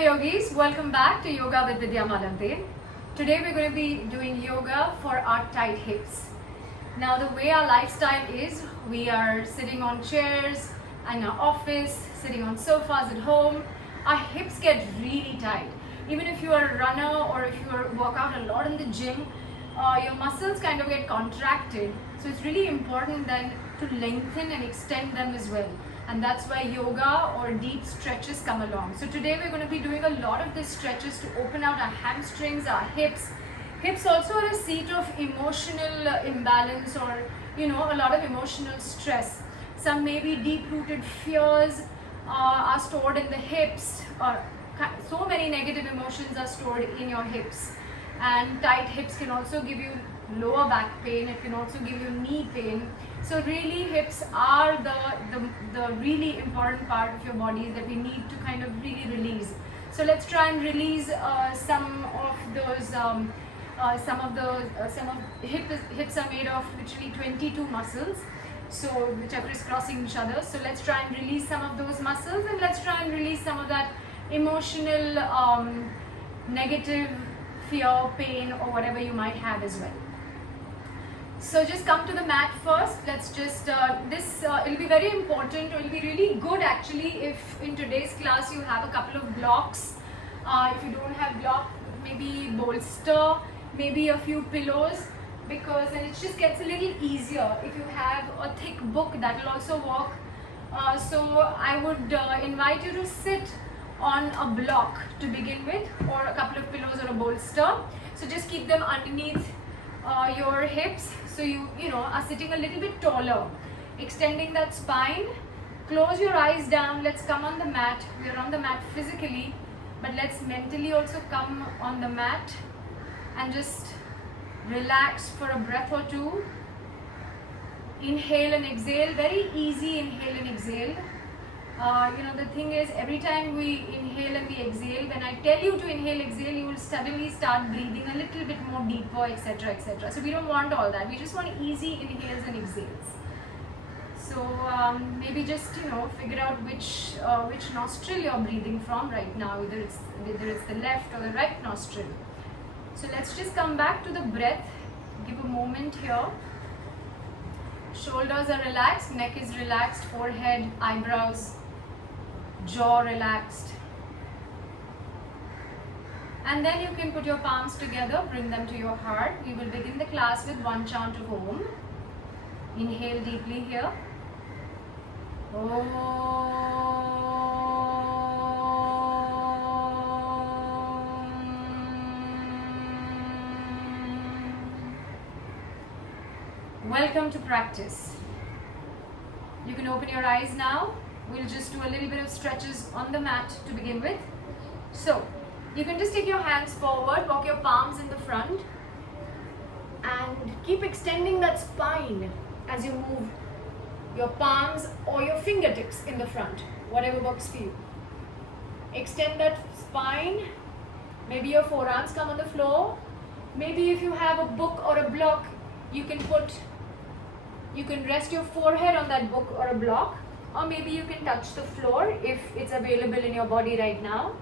Yogis, welcome back to Yoga with Vidya Malavade. Today we're going to be doing yoga for our tight hips. Now the way our lifestyle is, we are sitting on chairs in our office, sitting on sofas at home. Our hips get really tight. Even if you are a runner or if you work out a lot in the gym, your muscles kind of get contracted. So it's really important then to lengthen and extend them as well. And that's why yoga or deep stretches come along. So today we're going to be doing a lot of these stretches to open out our hamstrings, our hips. Hips also are a seat of emotional imbalance or a lot of emotional stress. Some maybe deep-rooted fears are stored in the hips, or so many negative emotions are stored in your hips. And tight hips can also give you lower back pain, it can also give you knee pain. So really hips are the really important part of your body that we need to kind of really release. So let's try and release some of hips are made of literally 22 muscles, so which are crisscrossing each other. So let's try and release some of those muscles, and let's try and release some of that emotional negative fear, pain, or whatever you might have as well. So just come to the mat first. Let's just, it'll be very important, it'll be really good actually if in today's class you have a couple of blocks. If you don't have block, maybe bolster, maybe a few pillows, because then it just gets a little easier. If you have a thick book, that will also work. So I would invite you to sit on a block to begin with, or a couple of pillows or a bolster. So just keep them underneath your hips, so you are sitting a little bit taller, extending that spine. Close your eyes down. Let's come on the mat. We are on the mat physically, but let's mentally also come on the mat and just relax for a breath or two. Inhale and exhale, very easy inhale and exhale. The thing is, every time we inhale and we exhale, when I tell you to inhale, exhale, you will suddenly start breathing a little bit more deeper, etc., etc. So we don't want all that. We just want easy inhales and exhales. So maybe just figure out which nostril you're breathing from right now, whether it's the left or the right nostril. So let's just come back to the breath. Give a moment here. Shoulders are relaxed, neck is relaxed, forehead, eyebrows, jaw relaxed. And then you can put your palms together, bring them to your heart. We will begin the class with one chant of Om. Inhale deeply here. Om. Welcome to practice. You can open your eyes now. We'll just do a little bit of stretches on the mat to begin with. So you can just take your hands forward, walk your palms in the front, and keep extending that spine as you move your palms or your fingertips in the front, whatever works for you. Extend that spine. Maybe your forearms come on the floor. Maybe if you have a book or a block, you can rest your forehead on that book or a block, or maybe you can touch the floor if it's available in your body right now.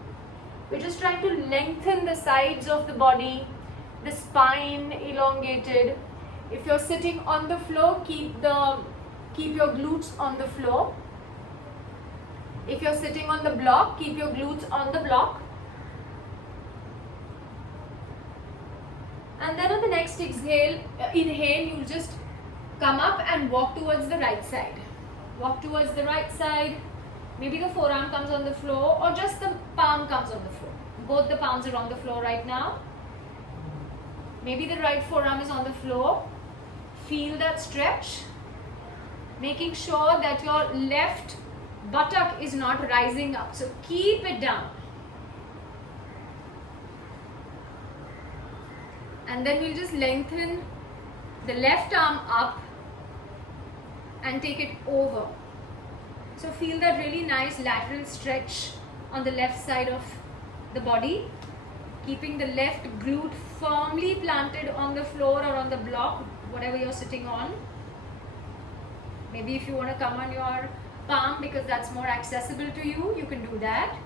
We're just trying to lengthen the sides of the body, the spine elongated. If you're sitting on the floor, keep your glutes on the floor. If you're sitting on the block, keep your glutes on the block. And then on the next inhale, you'll just come up and walk towards the right side. Walk towards the right side. Maybe the forearm comes on the floor, or just the palm comes on the floor. Both the palms are on the floor right now. Maybe the right forearm is on the floor. Feel that stretch. Making sure that your left buttock is not rising up. So keep it down. And then we'll just lengthen the left arm up and take it over. So feel that really nice lateral stretch on the left side of the body, keeping the left glute firmly planted on the floor or on the block, whatever you're sitting on. Maybe if you want to come on your palm because that's more accessible to you, you can do that.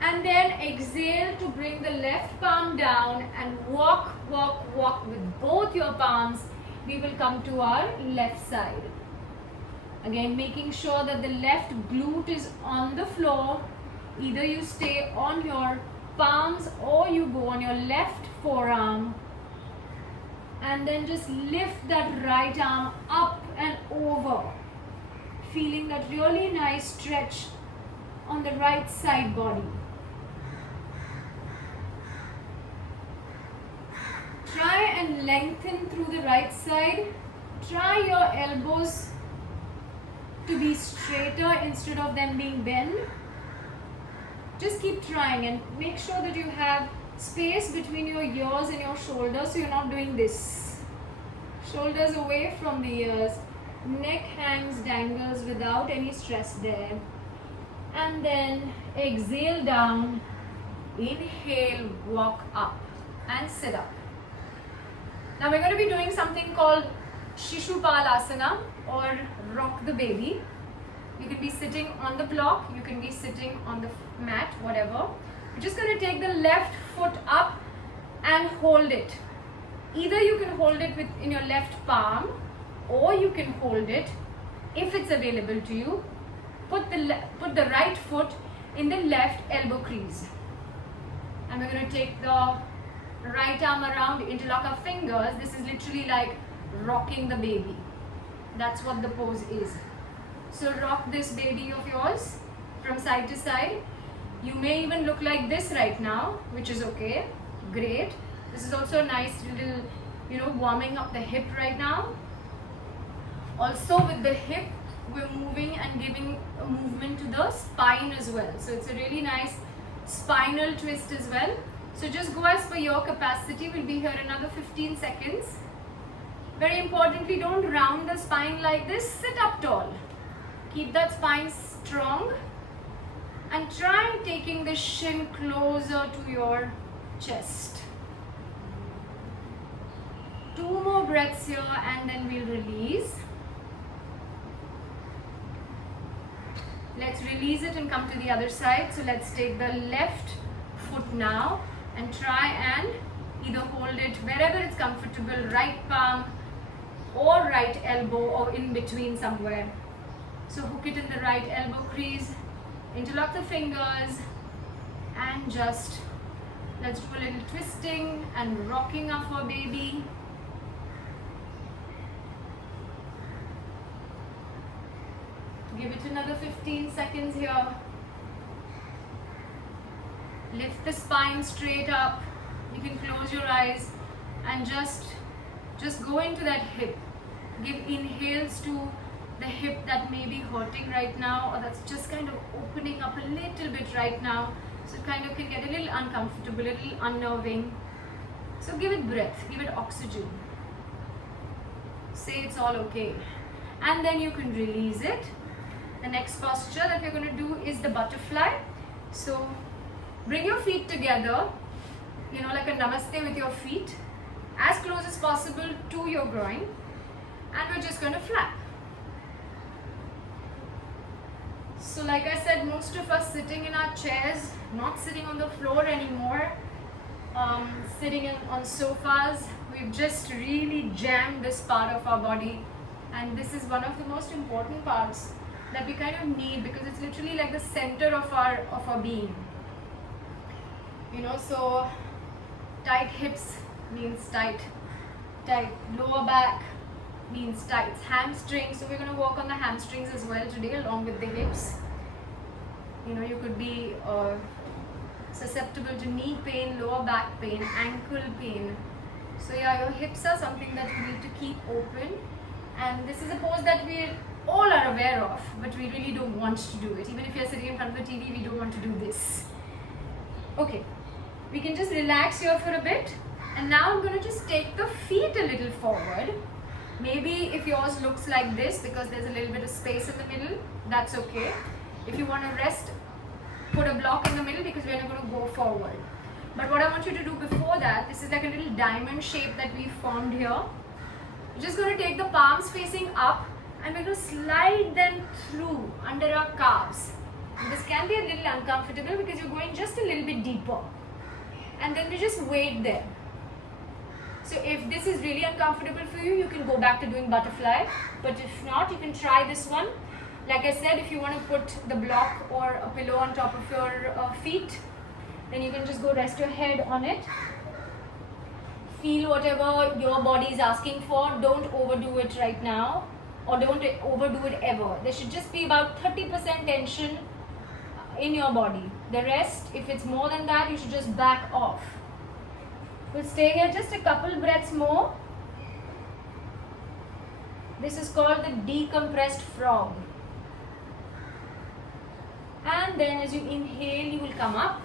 And then exhale to bring the left palm down and walk, walk, walk with both your palms. We will come to our left side. Again, making sure that the left glute is on the floor. Either you stay on your palms or you go on your left forearm. And then just lift that right arm up and over. Feeling that really nice stretch on the right side body. Try and lengthen through the right side. Try your elbows to be straighter instead of them being bent. Just keep trying and make sure that you have space between your ears and your shoulders, so you're not doing this. Shoulders away from the ears. Neck hangs, dangles without any stress there. And then exhale down. Inhale, walk up and sit up. Now we're going to be doing something called Shishupalasana or rock the baby. You can be sitting on the block, you can be sitting on the mat, whatever. You're just going to take the left foot up and hold it. Either you can hold it in your left palm, or you can hold it, if it's available to you, put the right foot in the left elbow crease. And we're going to take the right arm around, interlock our fingers. This is literally like rocking the baby. That's what the pose is. So rock this baby of yours from side to side. You may even look like this right now, which is okay. Great. This is also a nice little, warming up the hip right now. Also with the hip, we're moving and giving a movement to the spine as well. So it's a really nice spinal twist as well. So just go as per your capacity. We'll be here another 15 seconds. Very importantly, don't round the spine like this. Sit up tall. Keep that spine strong. And try taking the shin closer to your chest. 2 more breaths here and then we'll release. Let's release it and come to the other side. So let's take the left foot now and try and either hold it wherever it's comfortable, right palm or right elbow or in between somewhere. So hook it in the right elbow crease, interlock the fingers and just let's do a little twisting and rocking of our baby. Give it another 15 seconds here. Lift the spine straight up. You can close your eyes and just go into that hip. Give inhales to the hip that may be hurting right now, or that's just kind of opening up a little bit right now. So it kind of can get a little uncomfortable, a little unnerving. So give it breath, give it oxygen. Say it's all okay. And then you can release it. The next posture that we're going to do is the butterfly. So bring your feet together, like a namaste with your feet, as close as possible to your groin, and we're just going to flap. So like I said, most of us sitting in our chairs, not sitting on the floor anymore, sitting on sofas. We've just really jammed this part of our body, and this is one of the most important parts that we kind of need, because it's literally like the center of our being. So tight hips means tight lower back means tight hamstrings. So we're going to work on the hamstrings as well today along with the hips. You could be susceptible to knee pain, lower back pain, ankle pain. So yeah, your hips are something that you need to keep open, and this is a pose that we all are aware of, but we really don't want to do it. Even if you're sitting in front of the TV, we don't want to do this. Okay, we can just relax here for a bit, and now I'm going to just take the feet a little forward. Maybe if yours looks like this because there's a little bit of space in the middle, that's okay. If you want to rest, put a block in the middle because we're not going to go forward. But what I want you to do before that, this is like a little diamond shape that we formed here. We're just going to take the palms facing up and we're going to slide them through under our calves. This can be a little uncomfortable because you're going just a little bit deeper. And then we just wait there. So if this is really uncomfortable for you, you can go back to doing butterfly. But if not, you can try this one. Like I said, if you want to put the block or a pillow on top of your feet, then you can just go rest your head on it. Feel whatever your body is asking for. Don't overdo it right now, or don't overdo it ever. There should just be about 30% tension in your body. The rest, if it's more than that, you should just back off. We'll stay here just a couple breaths more. This is called the decompressed frog. And then as you inhale, you will come up.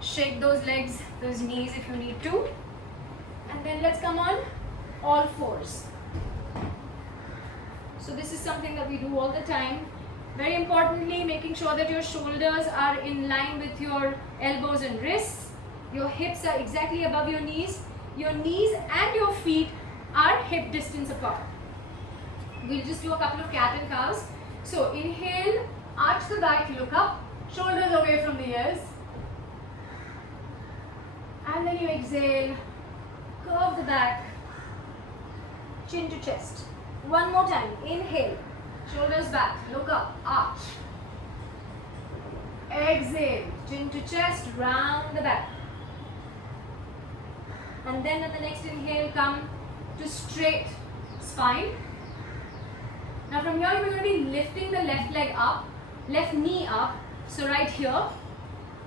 Shake those legs, those knees if you need to. And then let's come on all fours. So this is something that we do all the time. Very importantly, making sure that your shoulders are in line with your elbows and wrists. Your hips are exactly above your knees. Your knees and your feet are hip distance apart. We'll just do a couple of cat and cows. So inhale, arch the back, look up, shoulders away from the ears. And then you exhale, curve the back, chin to chest. One more time, inhale, shoulders back, look up, arch. Exhale, chin to chest, round the back. And then at the next inhale, come to straight spine. Now from here, we're going to be lifting the left leg up, left knee up. So right here,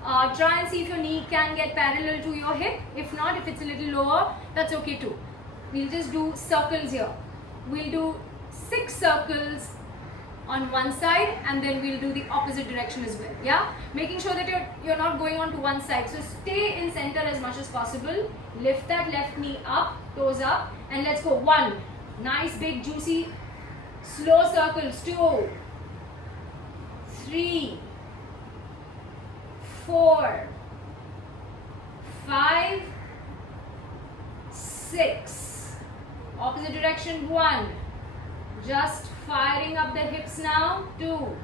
try and see if your knee can get parallel to your hip. If not, if it's a little lower, that's okay too. We'll just do circles here. We'll do 6 circles on one side, and then we'll do the opposite direction as well. Yeah, making sure that you're not going on to one side. So stay in center as much as possible. Lift that left knee up, toes up, and let's go. 1, nice big juicy slow circles. 2, 3, 4, 5, 6. Opposite direction. 1. Just firing up the hips now. 2,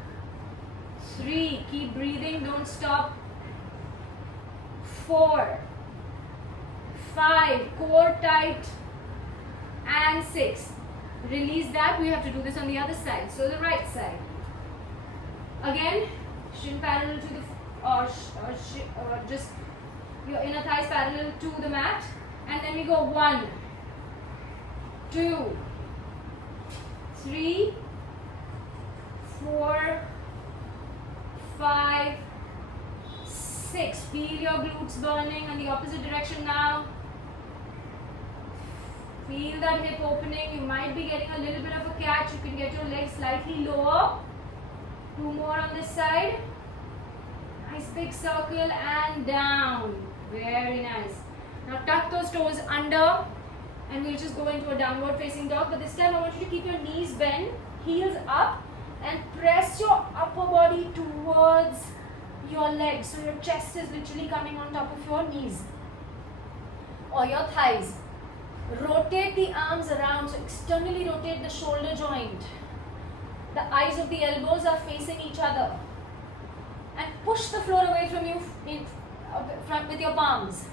3. Keep breathing. Don't stop. 4, 5. Core tight. And 6. Release that. We have to do this on the other side. So the right side. Again, shin parallel to the just your inner thighs parallel to the mat, and then we go 1, 2, 3, 4, 5, 6. Feel your glutes burning, and the opposite direction now. Feel that hip opening. You might be getting a little bit of a catch. You can get your legs slightly lower. 2 more on this side. Nice big circle and down. Very nice. Now tuck those toes under, and we'll just go into a downward facing dog. But this time I want you to keep your knees bent, heels up, and press your upper body towards your legs. So your chest is literally coming on top of your knees or your thighs. Rotate the arms around. So externally rotate the shoulder joint. The eyes of the elbows are facing each other. And push the floor away from you with your palms.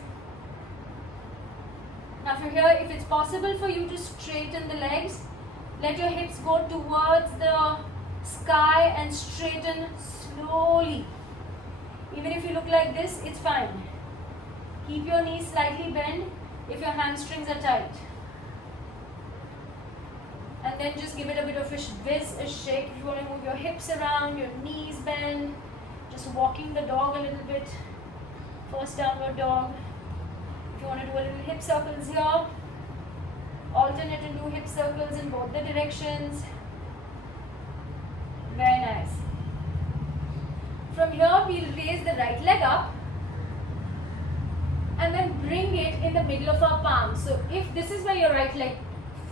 Now from here, if it's possible for you to straighten the legs, let your hips go towards the sky and straighten slowly. Even if you look like this, it's fine. Keep your knees slightly bent if your hamstrings are tight. And then just give it a bit of a shake. If you want to move your hips around, your knees bend. Just walking the dog a little bit. First downward dog. If you want to do a little hip circles here, alternate and do hip circles in both the directions. Very nice. From here, we'll raise the right leg up and then bring it in the middle of our palms. So if this is where your right leg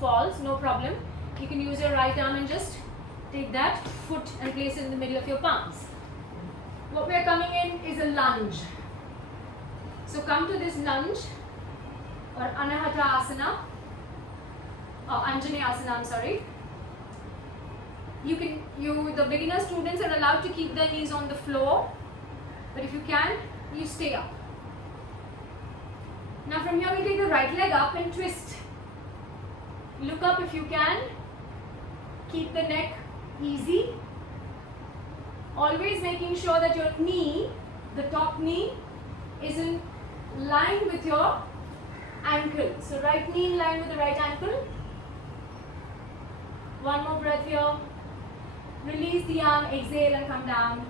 falls, no problem. You can use your right arm and just take that foot and place it in the middle of your palms. What we are coming in is a lunge. So come to this lunge or Anahata Asana or Anjane Asana, I'm sorry. The beginner students are allowed to keep their knees on the floor, but if you can, you stay up. Now from here we take the right leg up and twist. Look up if you can. Keep the neck easy. Always making sure that your knee, the top knee, is in line with your ankle. So right knee in line with the right ankle. One more breath here. Release the arm, exhale and come down.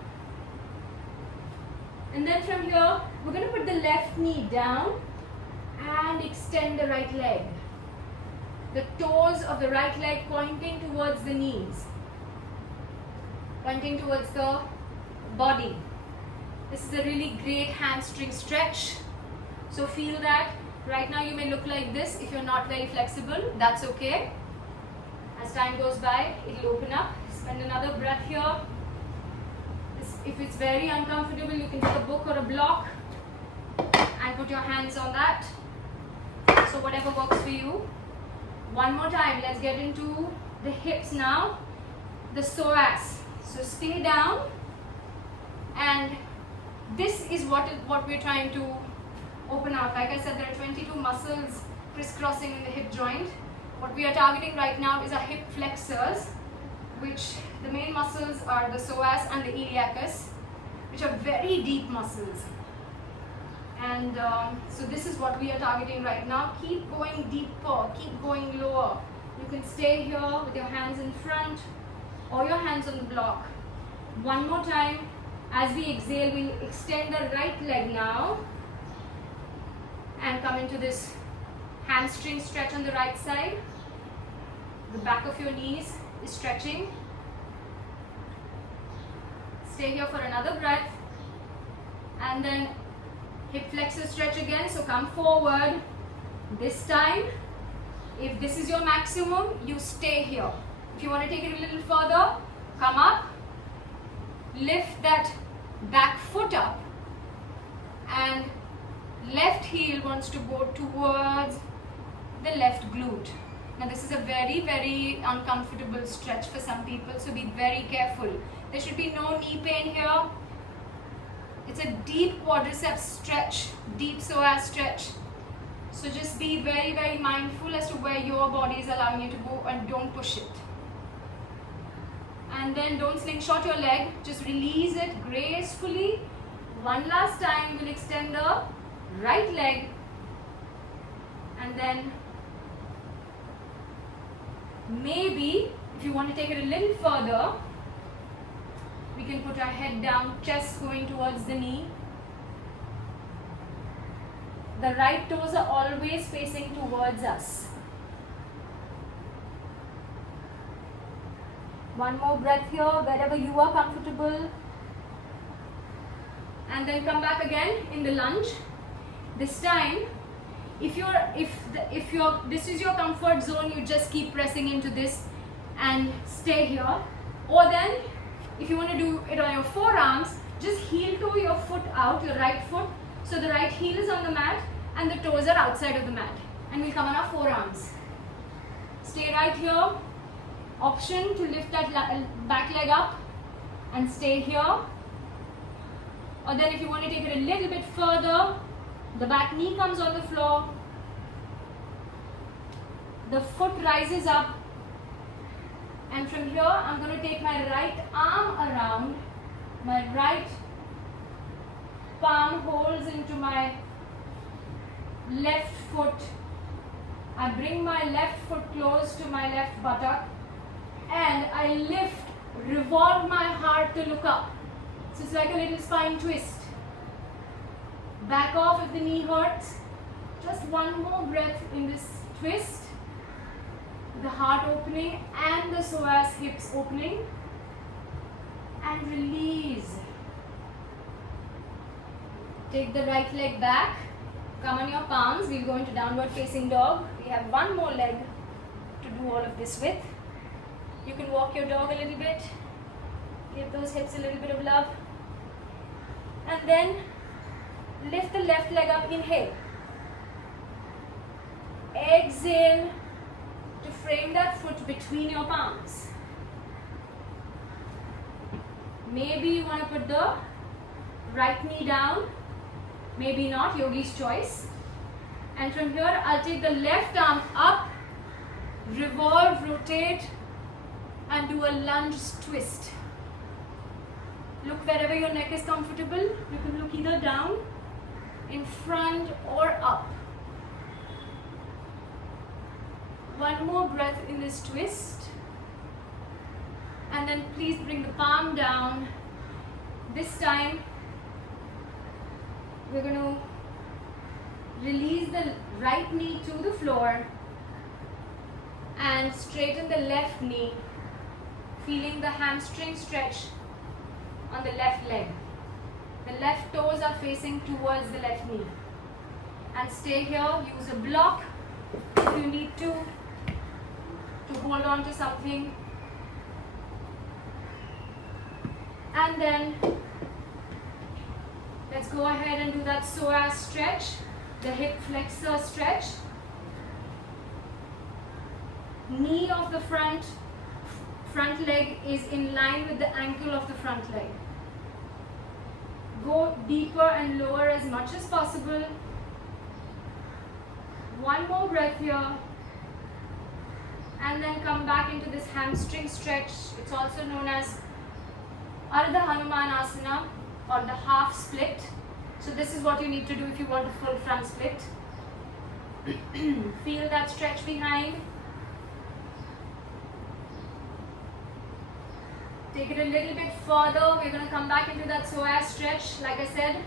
And then from here, we're going to put the left knee down and extend the right leg. The toes of the right leg pointing towards the knees, pointing towards the body. This is a really great hamstring stretch. So feel that. Right now you may look like this. If you're not very flexible, that's okay. As time goes by, it'll open up. Spend another breath here. If it's very uncomfortable, you can take a book or a block and put your hands on that. So whatever works for you. One more time, let's get into the hips now. The psoas. So stay down, and this is what we're trying to open out. Like I said, there are 22 muscles crisscrossing in the hip joint. What we are targeting right now is our hip flexors, which the main muscles are the psoas and the iliacus, which are very deep muscles. And so this is what we are targeting right now. Keep going deeper, keep going lower. You can stay here with your hands in front or your hands on the block. One more time. As we exhale, we'll extend the right leg now and come into this hamstring stretch on the right side. The back of your knees is stretching. Stay here for another breath, and then hip flexor stretch again. So come forward. This time, if this is your maximum, you stay here. If you want to take it a little further, come up, lift that back foot up, and left heel wants to go towards the left glute. Now this is a very, very uncomfortable stretch for some people, so be very careful. There should be no knee pain here. It's a deep quadriceps stretch, deep psoas stretch. So just be very, very mindful as to where your body is allowing you to go, and don't push it. And then don't slingshot your leg, just release it gracefully. One last time, we'll extend the right leg, and then maybe if you want to take it a little further, we can put our head down, chest going towards the knee. The right toes are always facing towards us. One more breath here, wherever you are comfortable. And then come back again in the lunge. This time, if this is your comfort zone, you just keep pressing into this and stay here. Or then, if you want to do it on your forearms, just heel toe your foot out, your right foot, so the right heel is on the mat and the toes are outside of the mat. And we'll come on our forearms. Stay right here. Option to lift that back leg up and stay here. Or then if you want to take it a little bit further, the back knee comes on the floor, the foot rises up, and from here I'm going to take my right arm around, my right palm holds into my left foot. I bring my left foot close to my left buttock, and I lift, revolve my heart to look up. So it's like a little spine twist. Back off if the knee hurts. Just one more breath in this twist. The heart opening and the psoas hips opening. And release. Take the right leg back. Come on your palms. We'll go into downward facing dog. We have one more leg to do all of this with. You can walk your dog a little bit. Give those hips a little bit of love. And then lift the left leg up, inhale. Exhale to frame that foot between your palms. Maybe you want to put the right knee down, maybe not, yogi's choice. And from here I'll take the left arm up, revolve, rotate and do a lunge twist. Look wherever your neck is comfortable. You can look either down, in front or up. One more breath in this twist. And then please bring the palm down. This time we're going to release the right knee to the floor and straighten the left knee, feeling the hamstring stretch on the left leg. The left toes are facing towards the left knee. And stay here, use a block if you need to hold on to something. And then let's go ahead and do that psoas stretch, the hip flexor stretch. Knee of the front leg is in line with the ankle of the front leg. Go deeper and lower as much as possible. One more breath here. And then come back into this hamstring stretch. It's also known as Ardha Hanumanasana or the half split. So this is what you need to do if you want a full front split. Feel that stretch behind. Take it a little bit further. We're going to come back into that psoas stretch. Like I said,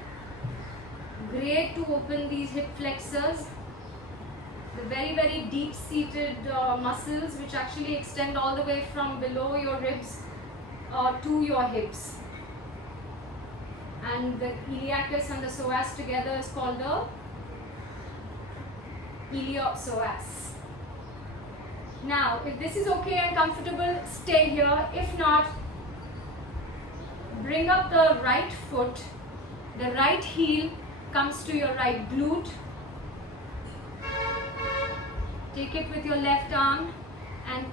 great to open these hip flexors. The very, very deep-seated muscles which actually extend all the way from below your ribs to your hips. And the iliacus and the psoas together is called the iliopsoas. Now, if this is okay and comfortable, stay here. If not, bring up the right foot. The right heel comes to your right glute. Take it with your left arm and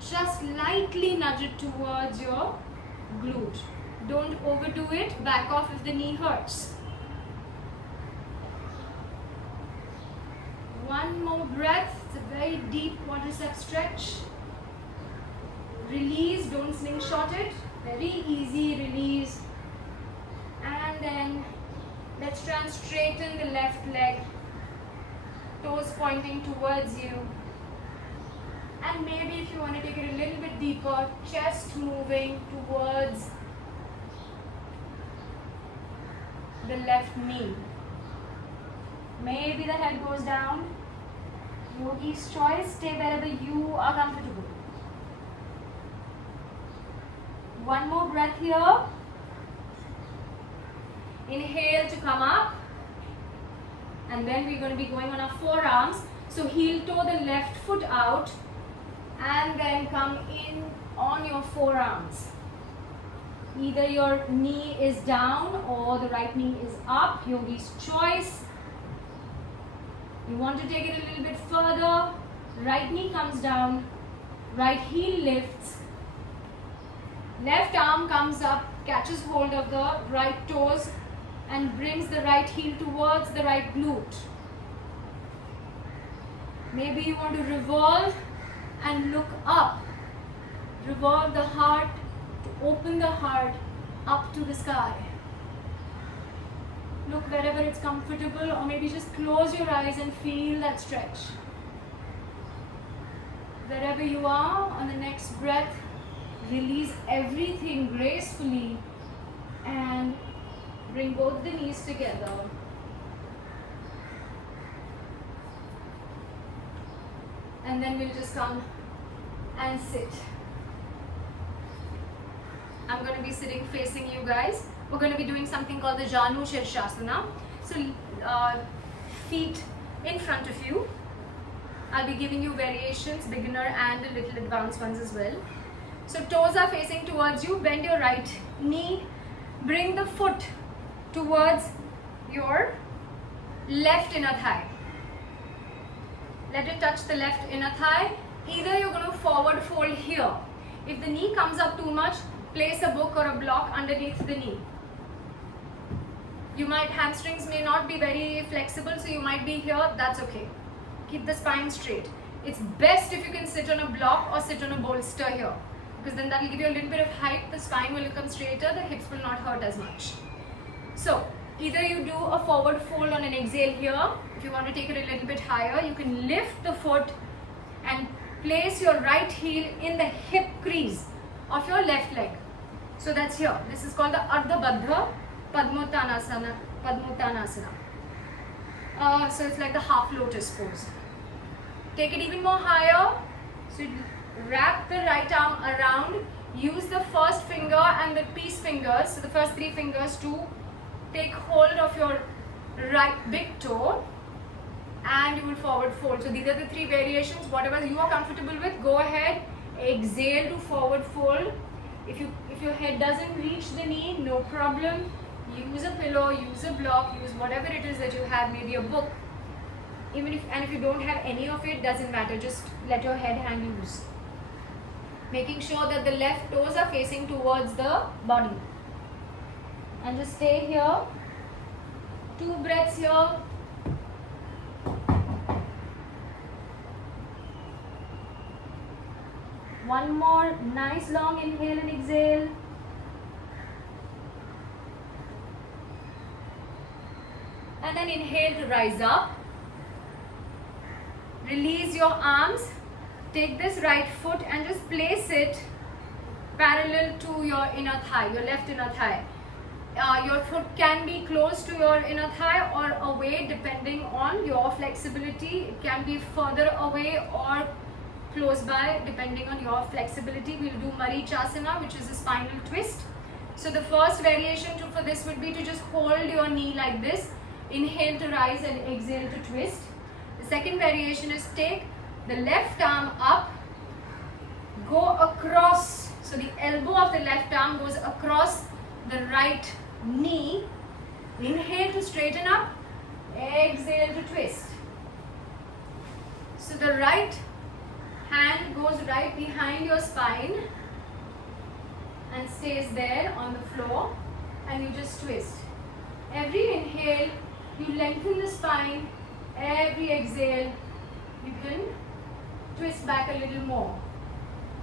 just lightly nudge it towards your glute. Don't overdo it. Back off if the knee hurts. One more breath. It's a very deep quadricep stretch. Release. Don't slingshot it. Very easy release. And then let's try and straighten the left leg. Toes pointing towards you. And maybe if you want to take it a little bit deeper, chest moving towards the left knee. Maybe the head goes down. Yogi's choice. Stay wherever you are comfortable. One more breath here. Inhale to come up. And then we're going to be going on our forearms. So heel toe the left foot out and then come in on your forearms. Either your knee is down or the right knee is up. Yogi's choice. You want to take it a little bit further. Right knee comes down. Right heel lifts. Left arm comes up, catches hold of the right toes and brings the right heel towards the right glute. Maybe you want to revolve and look up. Revolve the heart, to open the heart up to the sky. Look wherever it's comfortable, or maybe just close your eyes and feel that stretch. Wherever you are, on the next breath, release everything gracefully and bring both the knees together. And then we'll just come and sit. I'm going to be sitting facing you guys. We're going to be doing something called the Janu Shirshasana. So feet in front of you. I'll be giving you variations, beginner and a little advanced ones as well. So toes are facing towards you. Bend your right knee. Bring the foot towards your left inner thigh. Let it touch the left inner thigh. Either you're going to forward fold here. If the knee comes up too much, place a book or a block underneath the knee. Hamstrings may not be very flexible, so you might be here, that's okay. Keep the spine straight. It's best if you can sit on a block or sit on a bolster here, because then that will give you a little bit of height, the spine will become straighter, the hips will not hurt as much. So, either you do a forward fold on an exhale here. If you want to take it a little bit higher, you can lift the foot and place your right heel in the hip crease of your left leg. So that's here. This is called the Ardha Baddha Padmottanasana. So it's like the half lotus pose. Take it even more higher. So wrap the right arm around. Use the first finger and the peace fingers, so the first 3 fingers, to take hold of your right big toe, and you will forward fold. So these are the 3 variations. Whatever you are comfortable with, go ahead. Exhale to forward fold. If your head doesn't reach the knee, no problem. Use a pillow, use a block, use whatever it is that you have, maybe a book. If you don't have any of it, doesn't matter. Just let your head hang loose. Making sure that the left toes are facing towards the body. And just stay here. 2 breaths here. One more nice long inhale and exhale. And then inhale to rise up. Release your arms. Take this right foot and just place it parallel to your inner thigh, your left inner thigh. Your foot can be close to your inner thigh or away depending on your flexibility. It can be further away or close by depending on your flexibility. We'll do Marichasana, which is a spinal twist. So the first variation for this would be to just hold your knee like this. Inhale to rise and exhale to twist. The second variation is take the left arm up, go across. So the elbow of the left arm goes across the right knee. Inhale to straighten up, exhale to twist. So the right hand goes right behind your spine and stays there on the floor, and you just twist. Every inhale, you lengthen the spine. Every exhale, you can twist back a little more.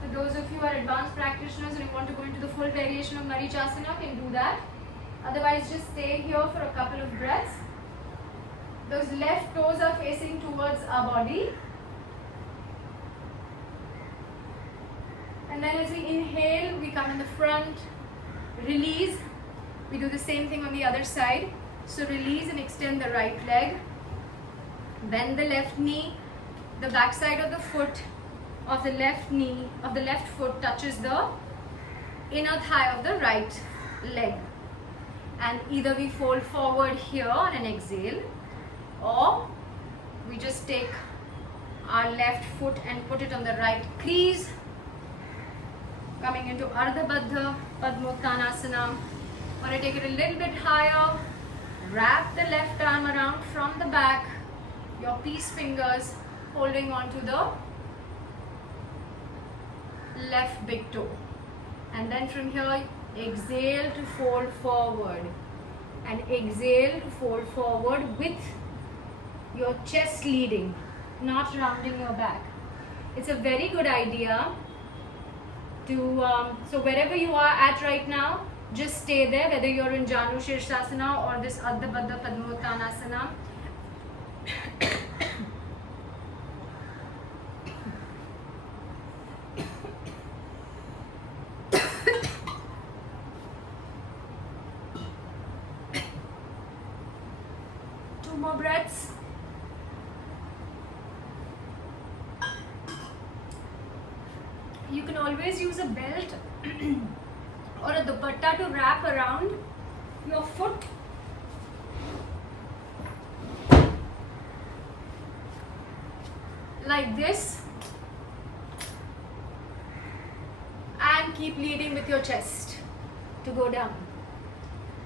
For those of you who are advanced practitioners and you want to go into the full variation of Marichasana, can do that. Otherwise, just stay here for a couple of breaths. Those left toes are facing towards our body. And then as we inhale, we come in the front, release. We do the same thing on the other side. So release and extend the right leg. Bend the left knee. The back side of the foot of the left knee, of the left foot, touches the inner thigh of the right leg. And either we fold forward here on an exhale, or we just take our left foot and put it on the right crease, coming into Ardha Baddha Padmottanasana. Want to take it a little bit higher. Wrap the left arm around from the back, your peace fingers holding on to the left big toe. And then from here, exhale to fold forward. And exhale to fold forward with your chest leading, not rounding your back. It's a very good idea to, so wherever you are at right now, just stay there, whether you're in Janu Shirsasana or this Ardha Baddha Padmottanasana. Two more breaths. You can always use a belt or a dupatta to wrap around your foot. Like this. And keep leading with your chest to go down,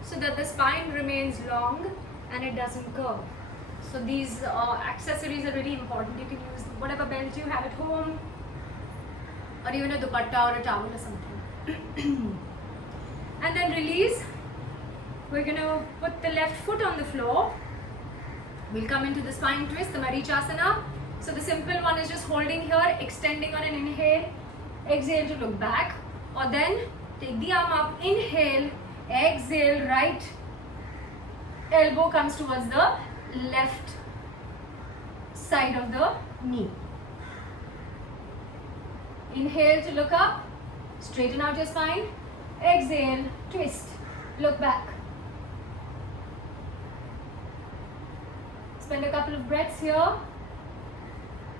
so that the spine remains long and it doesn't curve. So these accessories are really important. You can use whatever belt you have at home, or even a dupatta or a towel or something. And then release. We're going to put the left foot on the floor. We'll come into the spine twist, the Marichasana. So the simple one is just holding here, extending on an inhale, exhale to look back. Or then take the arm up, inhale, exhale, right elbow comes towards the left side of the knee. Inhale to look up, straighten out your spine, exhale, twist, look back. Spend a couple of breaths here.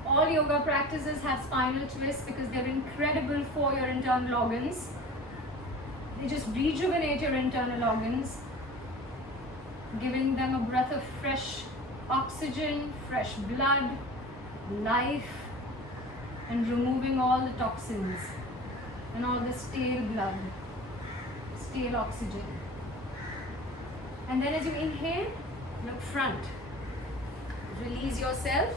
All yoga practices have spinal twists because they're incredible for your internal organs. They just rejuvenate your internal organs, giving them a breath of fresh oxygen, fresh blood, life, and removing all the toxins and all the stale blood, stale oxygen. And then as you inhale, look front. Release yourself.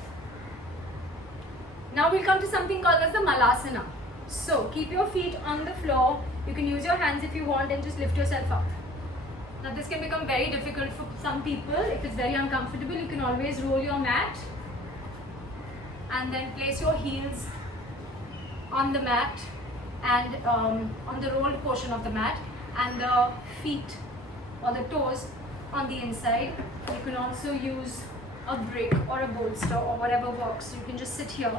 Now we'll come to something called as the Malasana. So keep your feet on the floor. You can use your hands if you want and just lift yourself up. Now this can become very difficult for some people. If it's very uncomfortable, you can always roll your mat and then place your heels on the mat and on the rolled portion of the mat, and the feet or the toes on the inside. You can also use a brick or a bolster or whatever works. You can just sit here.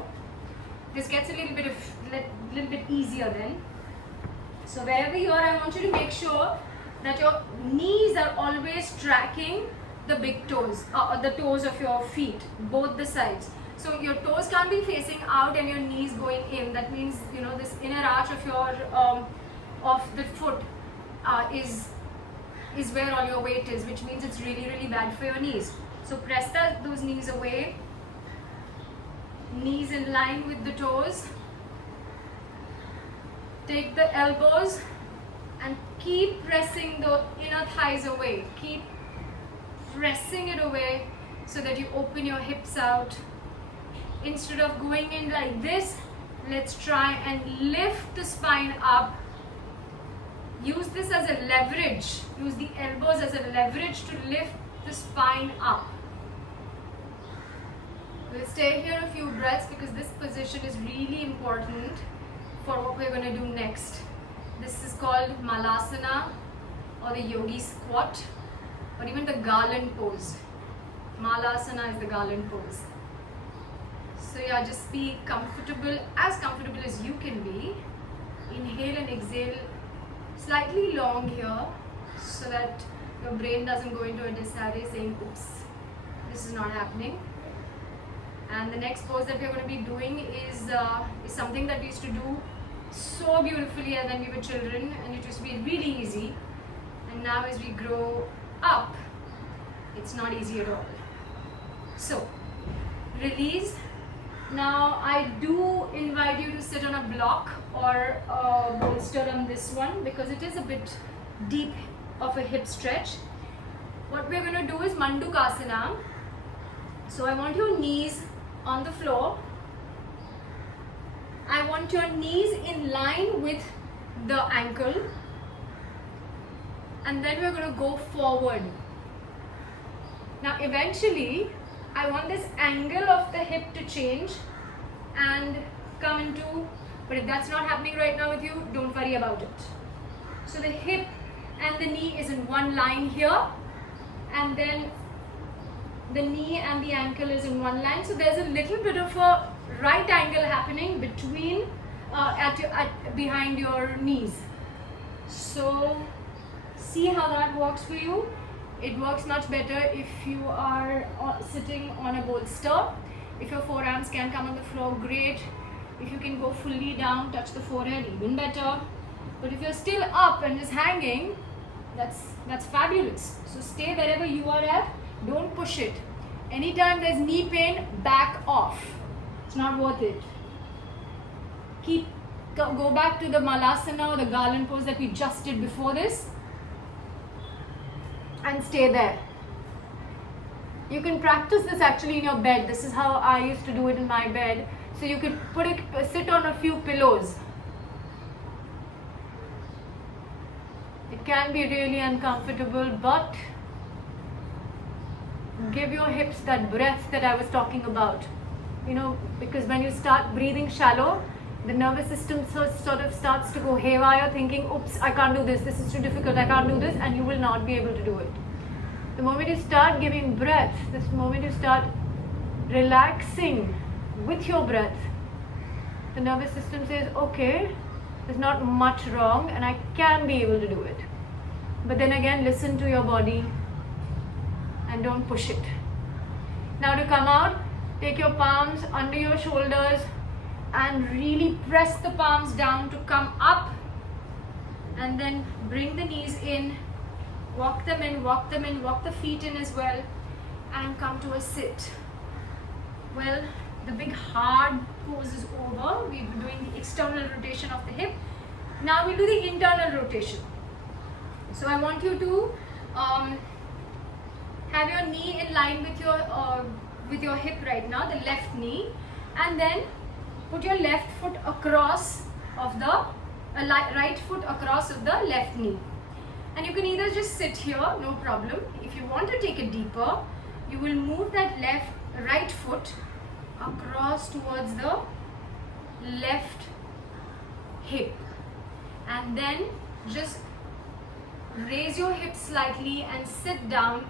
This gets a little bit easier then. So wherever you are, I want you to make sure that your knees are always tracking the big toes, or the toes of your feet, both the sides. So your toes can't be facing out and your knees going in. That means, you know, this inner arch of your of the foot is where all your weight is, which means it's really bad for your knees. So press those knees away, knees in line with the toes. Take the elbows and keep pressing the inner thighs away. Keep pressing it away so that you open your hips out. Instead of going in like this, let's try and lift the spine up. Use this as a leverage. Use the elbows as a leverage to lift the spine up. We'll stay here a few breaths because this position is really important for what we're going to do next. This is called Malasana or the yogi squat or even the garland pose. Malasana is the garland pose. So yeah, just be comfortable as you can be. Inhale and exhale slightly long here so that your brain doesn't go into a disarray saying, oops, this is not happening. And the next pose that we're going to be doing is something that we used to do so beautifully when we were children, and it used to be really easy. And now as we grow up, it's not easy at all. So, release. Now I do invite you to sit on a block or a bolster on this one because it is a bit deep of a hip stretch. What we're going to do is Mandukasana. So I want your knees on the floor. I want your knees in line with the ankle, and then we're going to go forward. Now eventually I want this angle of the hip to change and come into, but if that's not happening right now with you, don't worry about it. So the hip and the knee is in one line here, and then the knee and the ankle is in one line. So there's a little bit of a right angle happening between behind your knees. So see how that works for you. It works much better if you are sitting on a bolster. If your forearms can come on the floor, great. If you can go fully down, touch the forehead, even better. But if you're still up and just hanging, that's fabulous. So stay wherever you are at. Don't push it. Anytime there's knee pain, back off. It's not worth it. Go back to the Malasana or the garland pose that we just did before this, and stay there. You can practice this actually in your bed. This is how I used to do it in my bed. So you could sit on a few pillows. It It can be really uncomfortable, but give your hips that breath that I was talking about. You know, because when you start breathing shallow, the nervous system sort of starts to go haywire, thinking, oops, I can't do this, this is too difficult, I can't do this, and you will not be able to do it. The moment you start giving breath, this moment you start relaxing with your breath, the nervous system says, okay, there's not much wrong and I can be able to do it. But then again, listen to your body and don't push it. Now to come out, take your palms under your shoulders and really press the palms down to come up, and then bring the knees in, walk them in, walk them in, walk the feet in as well, and come to a sit. Well, the big hard pose is over. We've been doing the external rotation of the hip. Now we'll do the internal rotation. So I want you to have your knee in line with your hip right now, the left knee, and then put your left foot across of the right foot across of the left knee. And you can either just sit here, no problem. If you want to take it deeper, you will move that right foot across towards the left hip, and then just raise your hips slightly and sit down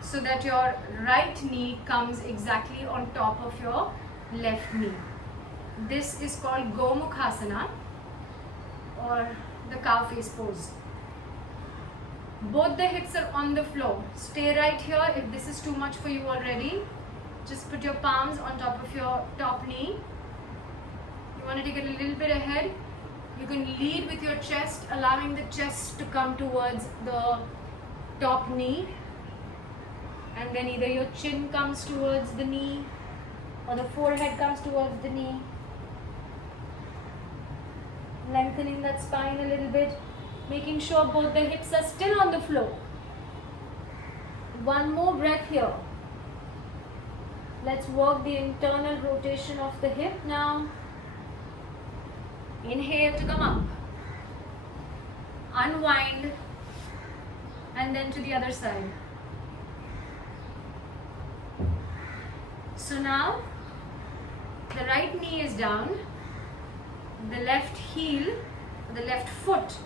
so that your right knee comes exactly on top of your left knee. This is called Gomukhasana, or the cow face pose. Both the hips are on the floor. Stay right here. If this is too much for you already, just put your palms on top of your top knee. You want to take it a little bit ahead. You can lead with your chest, allowing the chest to come towards the top knee, and then either your chin comes towards the knee or the forehead comes towards the knee. Lengthening that spine a little bit, making sure both the hips are still on the floor. One more breath here. Let's work the internal rotation of the hip now. Inhale to come up. Unwind, and then to the other side. So now the right knee is down, the left heel, the left foot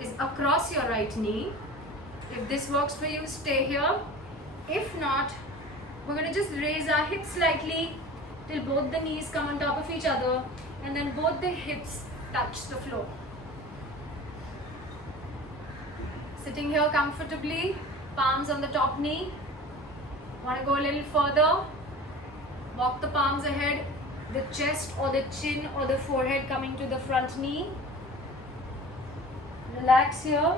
is across your right knee. If this works for you, stay here. If not, we're going to just raise our hips slightly till both the knees come on top of each other, and then both the hips touch the floor. Sitting here comfortably, palms on the top knee. Want to go a little further? Walk the palms ahead, the chest or the chin or the forehead coming to the front knee. Relax here.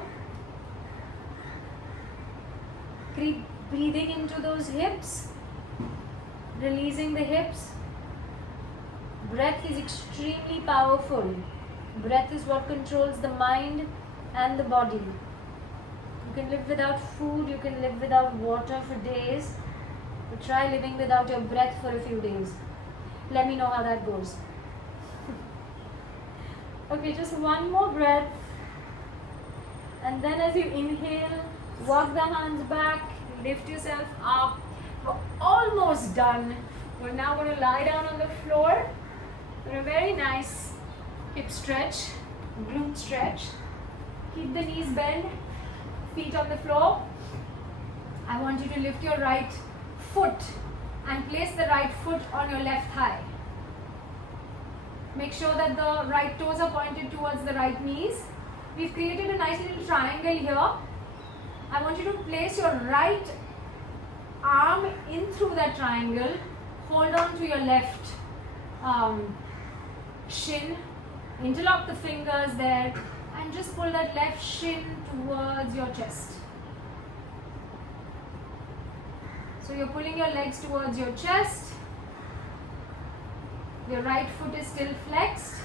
Keep breathing into those hips, releasing the hips. Breath is extremely powerful. Breath is what controls the mind and the body. You can live without food, you can live without water for days, but try living without your breath for a few days. Let me know how that goes. Okay, just one more breath. And then as you inhale, walk the hands back, lift yourself up. We're almost done. We're now going to lie down on the floor for a very nice hip stretch, glute stretch. Keep the knees bent, feet on the floor. I want you to lift your right foot and place the right foot on your left thigh. Make sure that the right toes are pointed towards the right knees. We've created a nice little triangle here. I want you to place your right arm in through that triangle. Hold on to your left shin. Interlock the fingers there and just pull that left shin towards your chest. So you're pulling your legs towards your chest. Your right foot is still flexed.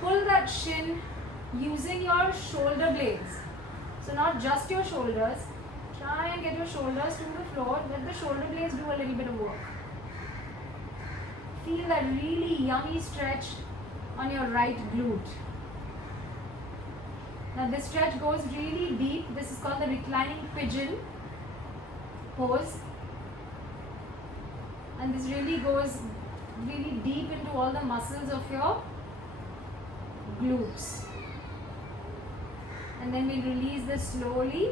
Pull that shin using your shoulder blades. So not just your shoulders. Try and get your shoulders to the floor. Let the shoulder blades do a little bit of work. Feel that really yummy stretch on your right glute. Now this stretch goes really deep. This is called the reclining pigeon pose. And this really goes really deep into all the muscles of your glutes. And then we release this slowly.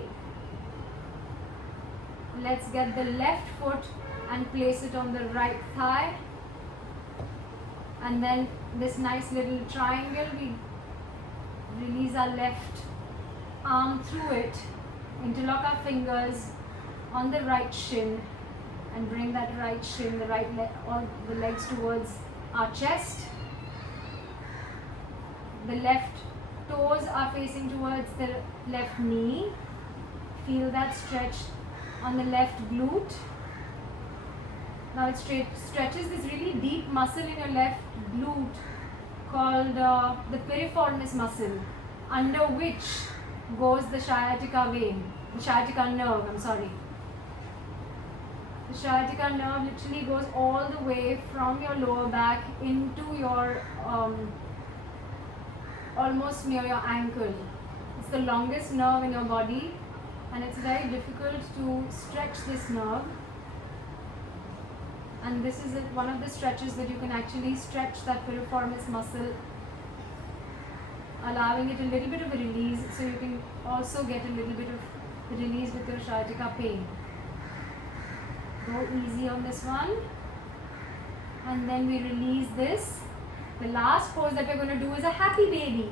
Let's get the left foot and place it on the right thigh. And then this nice little triangle, we release our left arm through it, interlock our fingers on the right shin and bring that right shin, the right leg, all the legs towards our chest. The left toes are facing towards the left knee. Feel that stretch on the left glute. Now it stretches this really deep muscle in your left glute called the piriformis muscle, under which goes the sciatica vein, the sciatica nerve, I'm sorry. The sciatica nerve literally goes all the way from your lower back into your almost near your ankle. It's the longest nerve in your body and it's very difficult to stretch this nerve. And this is one of the stretches that you can actually stretch that piriformis muscle, allowing it a little bit of a release, so you can also get a little bit of release with your sciatica pain. Go easy on this one. And then we release this. The last pose that we're going to do is a happy baby.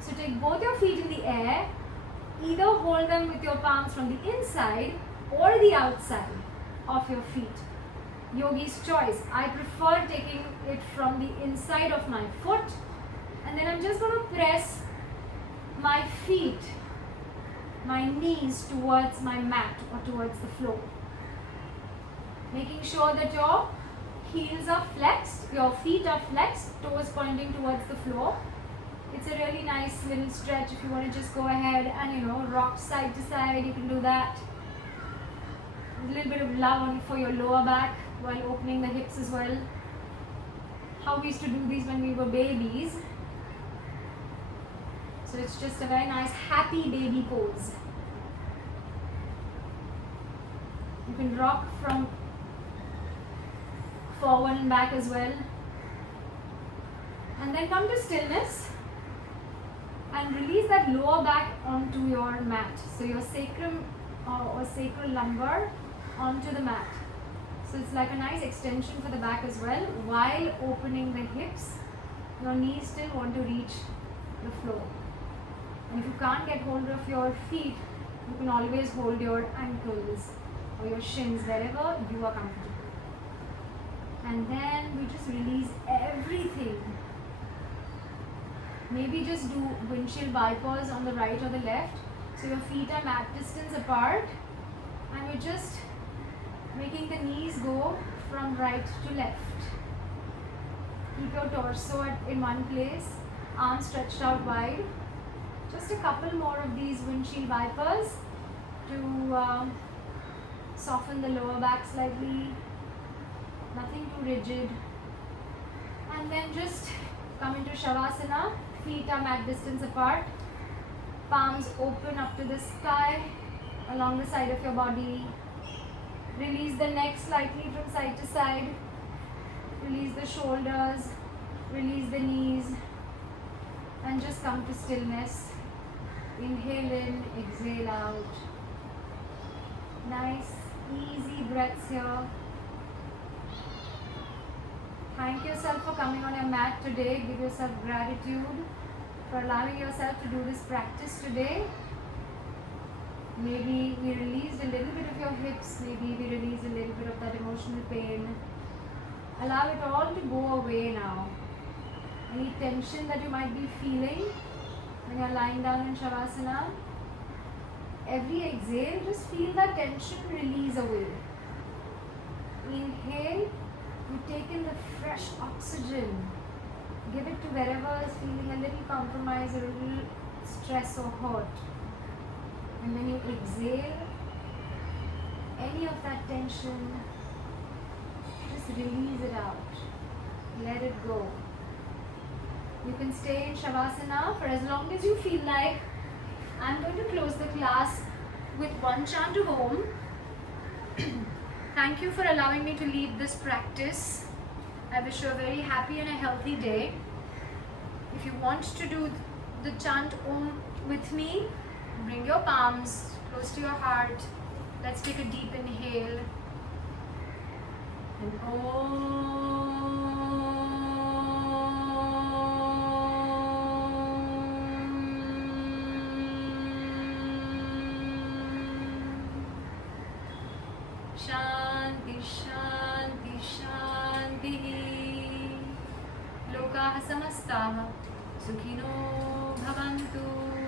So take both your feet in the air. Either hold them with your palms from the inside or the outside of your feet. Yogi's choice. I prefer taking it from the inside of my foot, and then I'm just going to press my feet, my knees towards my mat or towards the floor. Making sure that your heels are flexed, your feet are flexed, toes pointing towards the floor. It's a really nice little stretch. If you want to just go ahead and rock side to side, you can do that. A little bit of love for your lower back while opening the hips as well. How we used to do these when we were babies. So it's just a very nice happy baby pose. You can rock from forward and back as well. And then come to stillness and release that lower back onto your mat. So your sacrum or sacral lumbar onto the mat. So it's like a nice extension for the back as well, while opening the hips. Your knees still want to reach the floor. And if you can't get hold of your feet, you can always hold your ankles or your shins, wherever you are comfortable. And then we just release everything. Maybe just do windshield wipers on the right or the left. So your feet are mat distance apart, and we're just making the knees go from right to left. Keep your torso in one place, arms stretched out wide. Just a couple more of these windshield wipers to soften the lower back slightly. Nothing too rigid. And then just come into Shavasana. Feet are mat distance apart. Palms open up to the sky along the side of your body. Release the neck slightly from side to side. Release the shoulders. Release the knees. And just come to stillness. Inhale in, exhale out. Nice, easy breaths here. Thank yourself for coming on your mat today. Give yourself gratitude for allowing yourself to do this practice today. Maybe we released a little bit of your hips. Maybe we released a little bit of that emotional pain. Allow it all to go away now. Any tension that you might be feeling when you're lying down in Shavasana, every exhale, just feel that tension release away. Inhale, you take in the fresh oxygen. Give it to wherever is feeling a little compromise, a little stress or hurt. And then you exhale, any of that tension, just release it out. Let it go. You can stay in Shavasana for as long as you feel like I'm going to close the class with one chant to home. Thank you for allowing me to lead this practice. I wish you a very happy and a healthy day. If you want to do the chant Om with me, bring your palms close to your heart. Let's take a deep inhale. And Om. Shanti, Shanti, Shanti. Lokaha samastaha Sukhino bhavantu.